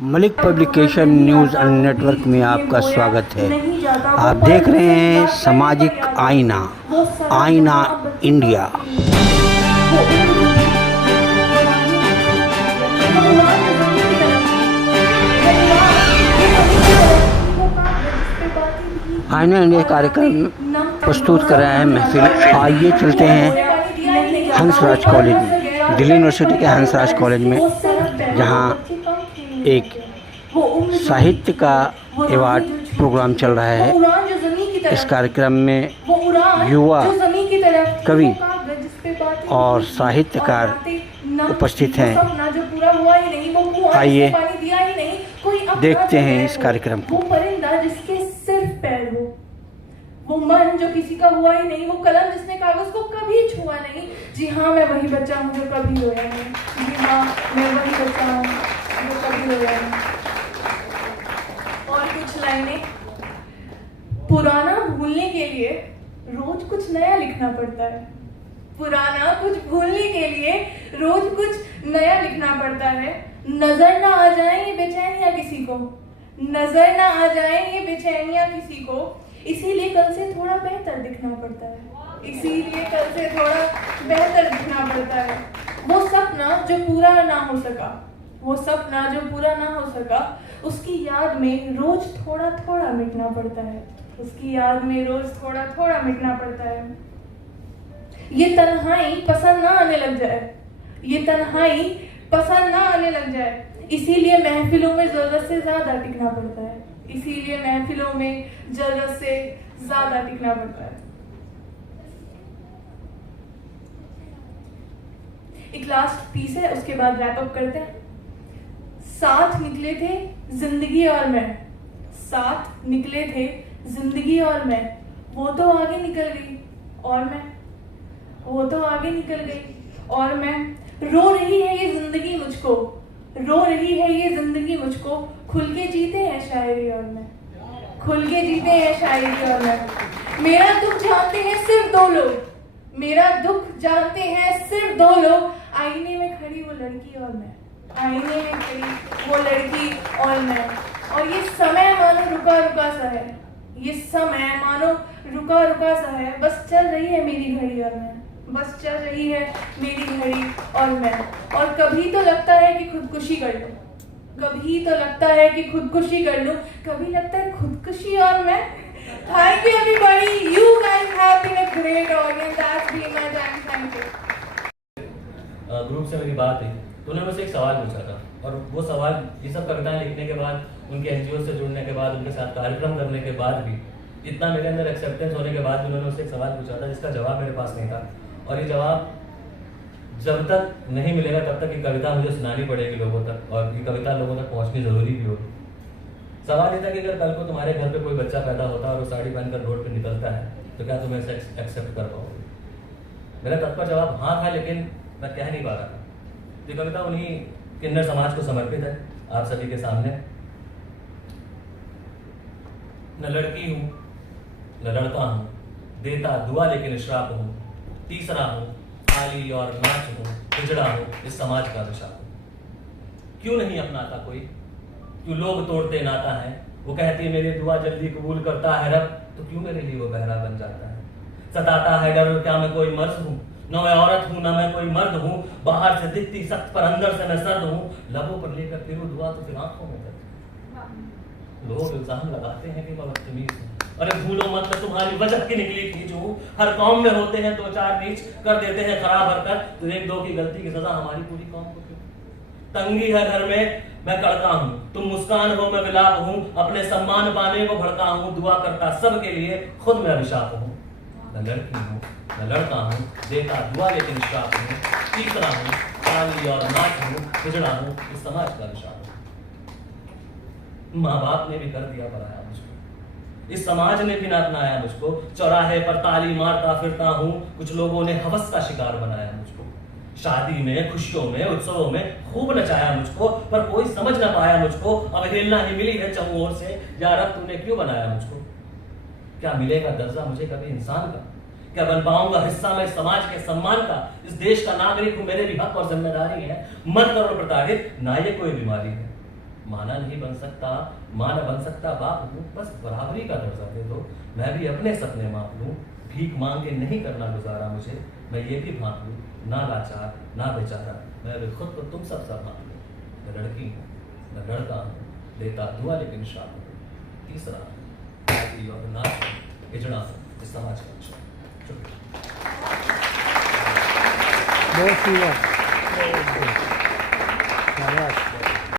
Malik publication news and network में आपका स्वागत है। आप देख रहे हैं सामाजिक आईना, आईना इंडिया। आईना इंडिया कार्यक्रम प्रस्तुत कर रहा है महफिल। आइए चलते हैं हंसराज कॉलेज में, दिल्ली यूनिवर्सिटी के हंसराज कॉलेज में, जहां एक साहित्य का अवार्ड प्रोग्राम चल रहा है। इस कार्यक्रम में युवा कवि और साहित्यकार उपस्थित हैं। आइए देखते हैं इस कार्यक्रम को। वो परिंदा जिसके सिर्फ पैर हो, वो मन जो किसी का हुआ ही नहीं, वो कलम जिसने कागज को कभी छुआ नहीं। जी हाँ, मैं वही बच्चा हूँ जो कभी रोया नहीं। जी हाँ, मैं वही बच्चा हूँ जो कभी रोया नहीं। और कुछ लाइनें। पुराना भूलने के लिए रोज कुछ नया लिखना पड़ता है। पुराना कुछ भूलने के लिए रोज कुछ नया लिखना पड़ता है। नजर ना आ जाए ये बेचैनियां किसी को, नजर ना आ जाए ये बेचैनियां किसी को, इसीलिए कल से थोड़ा बेहतर दिखना पड़ता है। इसीलिए कल से थोड़ा बेहतर दिखना पड़ता है। वो सपना जो पूरा ना हो सका, वो सपना जो पूरा ना हो सका, उसकी याद में रोज थोड़ा थोड़ा मिटना पड़ता है। उसकी याद में रोज थोड़ा थोड़ा मिटना पड़ता है। ये तन्हाई पसंद ना आने लग जाए, ये तन्हाई पसंद ना आने लग जाए, इसीलिए महफिलों में जरूरत से ज्यादा टिकना पड़ता है। इसीलिए महफिलों में जरूरत से ज्यादा टिकना पड़ता है। एक लास्ट पीस है, उसके बाद रैप अप करते हैं। साथ निकले थे जिंदगी और मैं, साथ निकले थे जिंदगी और मैं, वो तो आगे निकल गई और मैं, वो तो आगे निकल गई और मैं। रो रही है ये जिंदगी मुझको, रो रही है ये जिंदगी मुझको, खुल के जीते हैं शायरी और मैं, खुल के जीते हैं शायरी और मैं। मेरा दुख जानते हैं सिर्फ दो लोग, मेरा दुख जानते हैं सिर्फ दो लोग, आईने में खड़ी वो लड़की और मैं, आईने में खड़ी वो लड़की और मैं। और ये समय मानो रुका रुका सा है, ये समय मानो रुका रुका सा है, बस चल रही है मेरी घड़ी और मैं, बस चल रही है मेरी घड़ी और मैं। और कभी तो लगता है कि खुदकुशी कर लूं, कभी तो लगता है कि खुदकुशी कर लूं, कभी लगता है खुदकुशी और मैं। Thank you everybody, you guys have been a great audience, that's been my time, thank you. Group से मेरी बात हुई तो उन्होंने मुझसे एक सवाल पूछा था, और वो सवाल ये सब कविताएं लिखने के बाद, उनके एनजीओ से जुड़ने के बाद, उनके साथ कार्यक्रम करने के बाद भी, इतना मेरे अंदर एक्सेप्टेंस होने के बाद भी उन्होंने मुझसे एक सवाल पूछा था जिसका जवाब मेरे पास नहीं था। और ये जवाब जब तक नहीं मिलेगा तब तक ये कविता मुझे सुनानी पड़ेगी लोगों तक, और ये कविता लोगों तक पहुंचनी जरूरी भी होगी। सवाल ये था कि अगर कल को तुम्हारे घर पे कोई बच्चा पैदा होता है और वो साड़ी पहनकर रोड पे निकलता है तो क्या तुम इसे एक्सेप्ट कर पाओगे? मेरा तत्पर जवाब हाँ था, लेकिन मैं कह नहीं पा रहा था। ये कविता उन्हीं किन्नर समाज को समर्पित है आप सभी के सामने। न लड़की हूं न लड़का हूं, देता दुआ लेकिन श्राप हूं, तीसरा हूं खाली और नाच हूं, हिजड़ा हूं इस समाज का अभिशाप हूं। क्यों नहीं अपनाता कोई, क्यों लोग तोड़ते नाता है, वो कहती है मेरी दुआ जल्दी कबूल करता है रब, तो क्यों मेरे लिए वो बहरा बन जाता है। सताता है डर, क्या मैं कोई मर्द हूं, न मैं औरत हूं न मैं कोई मर्द हूं, बाहर से दिखती सख्त पर अंदर से मैं सर्द हूं, लबों पर लेकर फिरूं दुआ तो फिर आंखों में दर्द। लोग इल्जाम लगाते हैं कि मैं बदतमीज हूं, अरे भूलो मत मैं तुम्हारी वजह की निकली चीज हूं। हर कौम में होते हैं दो चार नीच, कर देते हैं खराब हरकत, तो एक दो की गलती की सजा हमारी पूरी कौम को क्यों। तंगी है घर में मैं कड़का हूं, तुम मुस्कान हो मैं विलाप हूं, अपने सम्मान पाने को भड़का हूं, दुआ करता सबके लिए खुद मैं अभिशाप हूं। न लड़की हूं न लड़का हूं, देता दुआ लेकिन श्राप हूं, तीसरा हूं काली और नाच हूं, हिजड़ा हूं इस समाज का अभिशाप हूं। माँ बाप ने भी कर दिया पराया मुझको, इस समाज ने भी ना अपनाया मुझको, चौराहे पर ताली मारता फिरता हूं, कुछ लोगों ने हवस का शिकार बनाया मुझको। शादी में खुशियों में उत्सवों में खूब नचाया मुझको, पर कोई समझ ना पाया मुझको, अवहेलना ही मिली है चहुं ओर से, या रब तूने क्यों बनाया मुझको। क्या मिलेगा दर्जा मुझे कभी इंसान का, क्या बन पाऊंगा हिस्सा मैं समाज के सम्मान का, इस देश का नागरिक हूं मेरे भी हक और जिम्मेदारी है, मत करो प्रताड़ित ना ये कोई बीमारी है। माना नहीं बन सकता, मां न बन सकता बाप हूँ, बस बराबरी का दर्जा दे दो, मैं भी अपने सपने माप लूँ। भीख मांग के नहीं करना गुजारा मुझे, मैं ये भी भांप लूँ, ना लाचार ना बेचारा, मैं भी खुद को तुम सब भांप लूँ। मैं लड़की हूँ, मैं लड़का हूँ, देता दुआ लेकिन श्राप हूँ। तीसरा आखिरी और नाच हिजड़ा हूँ इस समाज का विषय। शुक्रिया। बहुत सी बात। शाबाश।